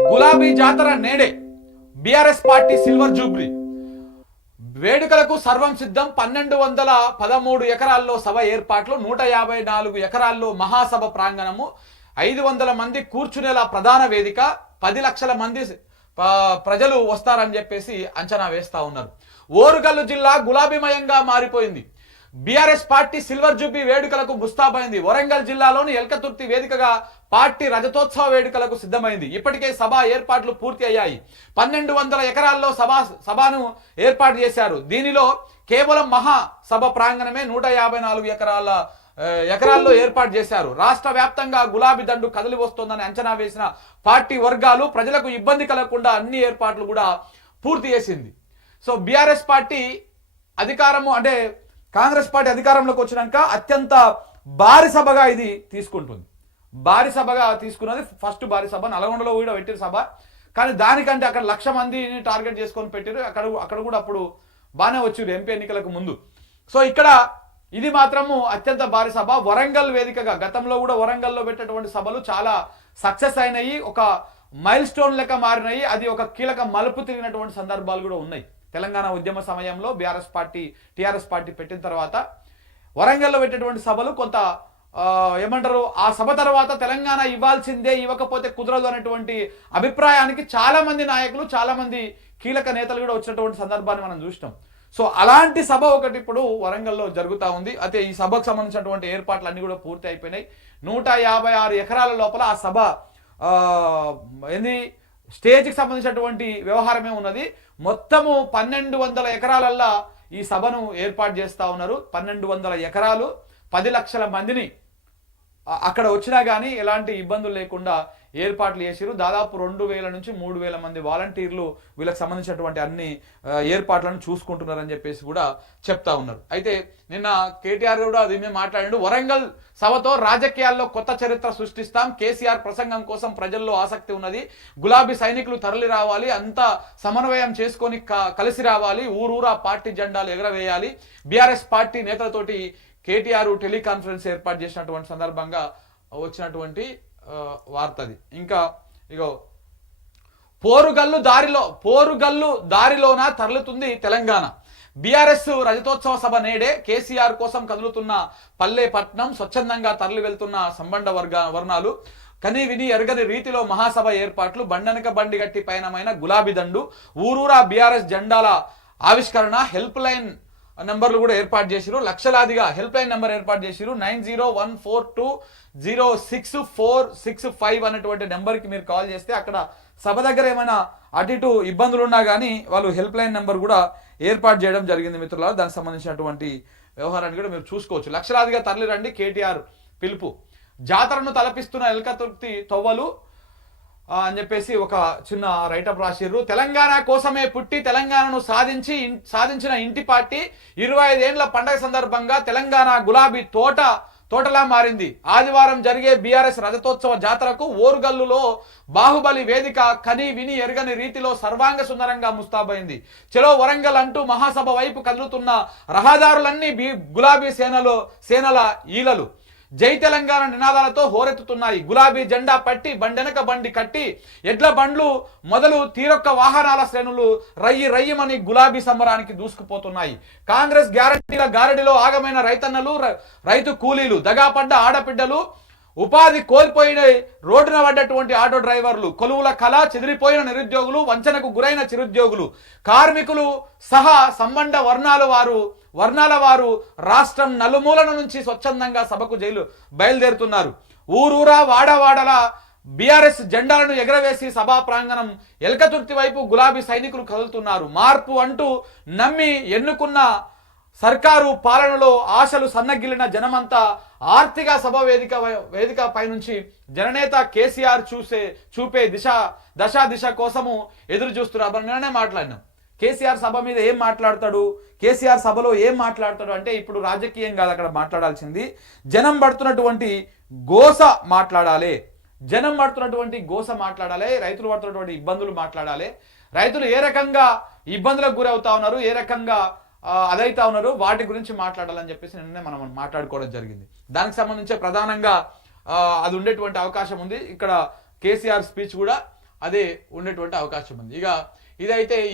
గులాబీ జాతర నేడే, బీఆర్ఎస్ పార్టీ సిల్వర్ జూబ్లీ వేడుకలకు సర్వం సిద్ధం. 1213 ఎకరాల్లో సభ ఏర్పాట్లు, 154 ఎకరాల్లో మహాసభ ప్రాంగణము, 500 మంది కూర్చునేలా ప్రధాన వేదిక, 10 లక్షల మంది ప్రజలు వస్తారని చెప్పేసి అంచనా వేస్తా ఉన్నారు. ఓరుగల్లు జిల్లా గులాబీమయంగా మారిపోయింది. బీఆర్ఎస్ పార్టీ సిల్వర్ జూబ్లీ వేడుకలకు ముస్తాబైంది. వరంగల్ జిల్లాలోని ఎల్కతుర్తి వేదికగా పార్టీ రజతోత్సవ వేడుకలకు సిద్ధమైంది. ఇప్పటికే సభ ఏర్పాట్లు పూర్తి అయ్యాయి. 1200 ఎకరాల్లో సభను ఏర్పాటు చేశారు. దీనిలో కేవలం మహాసభ ప్రాంగణమే 154 ఎకరాల్లో ఏర్పాటు చేశారు. రాష్ట్ర వ్యాప్తంగా గులాబీ దండు కదిలి వస్తోందని అంచనా వేసిన పార్టీ వర్గాలు ప్రజలకు ఇబ్బంది కలగకుండా అన్ని ఏర్పాట్లు కూడా పూర్తి చేసింది. సో బీఆర్ఎస్ పార్టీ అధికారము అంటే కాంగ్రెస్ పార్టీ అధికారంలోకి వచ్చినాక అత్యంత భారీ సభగా ఇది తీసుకుంటుంది. భారీ సభగా తీసుకున్నది ఫస్ట్ భారీ సభ. నల్గొండలో కూడా పెట్టిన సభ, కానీ దానికంటే అక్కడ 1,00,000 మందిని టార్గెట్ చేసుకొని పెట్టారు. అక్కడ కూడా అప్పుడు బాగానే వచ్చారు ఎంపీ ఎన్నికలకు ముందు. సో ఇక్కడ ఇది మాత్రము అత్యంత భారీ సభ. వరంగల్ వేదికగా గతంలో కూడా వరంగల్లో పెట్టేటువంటి సభలు చాలా సక్సెస్ అయినాయి, ఒక మైల్ స్టోన్ లెక్క మారినాయి. అది ఒక కీలక మలుపు తిరిగినటువంటి సందర్భాలు కూడా ఉన్నాయి. తెలంగాణ ఉద్యమ సమయంలో టీఆర్ఎస్ పార్టీ పెట్టిన తర్వాత వరంగల్లో పెట్టేటువంటి సభలు కొంత ఏమంటారు, ఆ సభ తర్వాత తెలంగాణ ఇవ్వాల్సిందే, ఇవ్వకపోతే కుదరదు అనేటువంటి అభిప్రాయానికి చాలా మంది నాయకులు, చాలా మంది కీలక నేతలు కూడా వచ్చినటువంటి సందర్భాన్ని మనం చూసినాం. సో అలాంటి సభ ఒకటి ఇప్పుడు వరంగల్లో జరుగుతూ ఉంది. అయితే ఈ సభకు సంబంధించినటువంటి ఏర్పాట్లు అన్ని కూడా పూర్తి అయిపోయినాయి. 156 ఎకరాల లోపల ఆ సభ స్టేజ్కి సంబంధించినటువంటి వ్యవహారమే ఉన్నది. మొత్తము 1200 ఎకరాలల్లా ఈ సభను ఏర్పాటు చేస్తూ ఉన్నారు. 1200 ఎకరాలు, 10 లక్షల మందిని అక్కడ వచ్చినా కానీ ఎలాంటి ఇబ్బందులు లేకుండా ఏర్పాట్లు చేసిరు. దాదాపు 2000 నుంచి 3000 మంది వాలంటీర్లు వీళ్ళకి సంబంధించినటువంటి అన్ని ఏర్పాట్లను చూసుకుంటున్నారని చెప్పేసి కూడా చెప్తా ఉన్నారు. అయితే నిన్న కేటీఆర్ కూడా దీని మీద మాట్లాడాడు. వరంగల్ సభతో రాజకీయాల్లో కొత్త చరిత్ర సృష్టిస్తాం. కేసీఆర్ ప్రసంగం కోసం ప్రజల్లో ఆసక్తి ఉన్నది. గులాబీ సైనికులు తరలి రావాలి, అంతా సమన్వయం చేసుకొని కలిసి రావాలి, ఊరూరా పార్టీ జెండాలు ఎగరవేయాలి. బీఆర్ఎస్ పార్టీ నేతలతోటి కేటీఆర్ టెలికాన్ఫరెన్స్ ఏర్పాటు చేసినటువంటి సందర్భంగా వచ్చినటువంటి వార్తది. ఇంకా ఇగో పోరుగల్లు దారిలోన తరలుతుంది తెలంగాణ. బీఆర్ఎస్ రజతోత్సవ సభ నేడే. కేసీఆర్ కోసం కదులుతున్న పల్లెపట్నం, స్వచ్ఛందంగా తరలి వెళ్తున్న సంబంధ వర్ణాలు, కని విని ఎరగని రీతిలో మహాసభ ఏర్పాట్లు, బండనక బండి గట్టి పయనమైన గులాబీ దండు, ఊరూరా బీఆర్ఎస్ జెండాల ఆవిష్కరణ, హెల్ప్ లైన్ నెంబర్లు కూడా ఏర్పాటు చేసిరు. లక్షలాదిగా హెల్ప్ లైన్ నెంబర్ ఏర్పాటు చేసిరు. 9014206465 అనేటువంటి నెంబర్కి మీరు కాల్ చేస్తే అక్కడ సభ దగ్గర ఏమైనా అటు ఇటు ఇబ్బందులు ఉన్నా కానీ వాళ్ళు హెల్ప్ లైన్ నెంబర్ కూడా ఏర్పాటు చేయడం జరిగింది మిత్రులారా. దానికి సంబంధించినటువంటి వ్యవహారాన్ని కూడా మీరు చూసుకోవచ్చు. లక్షలాదిగా తరలి రండి, కేటీఆర్ పిలుపు. జాతరను తలపిస్తున్న ఎల్కతుర్తి తొవ్వలు అని చెప్పేసి ఒక చిన్న రైటప్ రాసిర్రు. తెలంగాణ కోసమే పుట్టి తెలంగాణను సాధించిన ఇంటి పార్టీ 25 ఏళ్ల పండగ సందర్భంగా తెలంగాణ గులాబీ తోటలా మారింది. ఆదివారం జరిగే బీఆర్ఎస్ రజతోత్సవ జాతరకు ఓరుగల్లులో బాహుబలి వేదిక కని విని ఎరగని రీతిలో సర్వాంగ సుందరంగా ముస్తాబైంది. చలో వరంగల్ అంటూ మహాసభ వైపు కదులుతున్న రహదారులన్నీ గులాబీ సేనల ఈలలు, జై తెలంగాణ నినాదాలతో హోరెత్తుతున్నాయి. గులాబీ జెండా పట్టి బండెనక బండి కట్టి ఎడ్ల బండ్లు మొదలు తీరొక్క వాహనాల శ్రేణులు రయ్యమని గులాబీ సంబరానికి దూసుకుపోతున్నాయి. కాంగ్రెస్ గ్యారంటీల గారడిలో ఆగమైన రైతన్నలు, రైతు కూలీలు, దగాపడ్డ ఆడపిడ్డలు, ఉపాధి కోల్పోయిన రోడ్డున పడ్డటువంటి ఆటో డ్రైవర్లు, కొలువుల కళ చెదిరిపోయిన నిరుద్యోగులు, వంచనకు గురైన చిరుద్యోగులు, కార్మికులు సహా సంబంధ వర్ణాల వారు రాష్ట్రం నలుమూలల నుంచి స్వచ్ఛందంగా సభకు బయలుదేరుతున్నారు. ఊరూరా వాడవాడల బీఆర్ఎస్ జెండాలను ఎగరవేసి సభా ప్రాంగణం ఎల్కతుర్తి వైపు గులాబీ సైనికులు కదులుతున్నారు. మార్పు అంటూ నమ్మి ఎన్నుకున్న సర్కారు పాలనలో ఆశలు సన్నగిల్లిన జనమంతా ఆర్థిక సభ వేదిక పైనుంచి జననేత కేసీఆర్ చూపే దిశ కోసము ఎదురు చూస్తున్నారు. నిన్ననే మాట్లాడినాం. కేసీఆర్ సభ మీద ఏం మాట్లాడతాడు, కేసీఆర్ సభలో ఏం మాట్లాడతాడు అంటే ఇప్పుడు రాజకీయం కాదు అక్కడ మాట్లాడాల్సింది. జనం పడుతున్నటువంటి గోస మాట్లాడాలి, రైతులు పడుతున్నటువంటి ఇబ్బందులు మాట్లాడాలి, రైతులు ఏ రకంగా ఇబ్బందులకు గురవుతా ఉన్నారు, ఏ రకంగా అదైతా ఉన్నారు, వాటి గురించి మాట్లాడాలని చెప్పేసి నిన్నే మనం మాట్లాడుకోవడం జరిగింది. దానికి సంబంధించి ప్రధానంగా అది ఉండేటువంటి అవకాశం ఉంది. ఇక్కడ కేసీఆర్ స్పీచ్ కూడా అదే ఉండేటువంటి అవకాశం ఉంది. ఇక ఇదైతే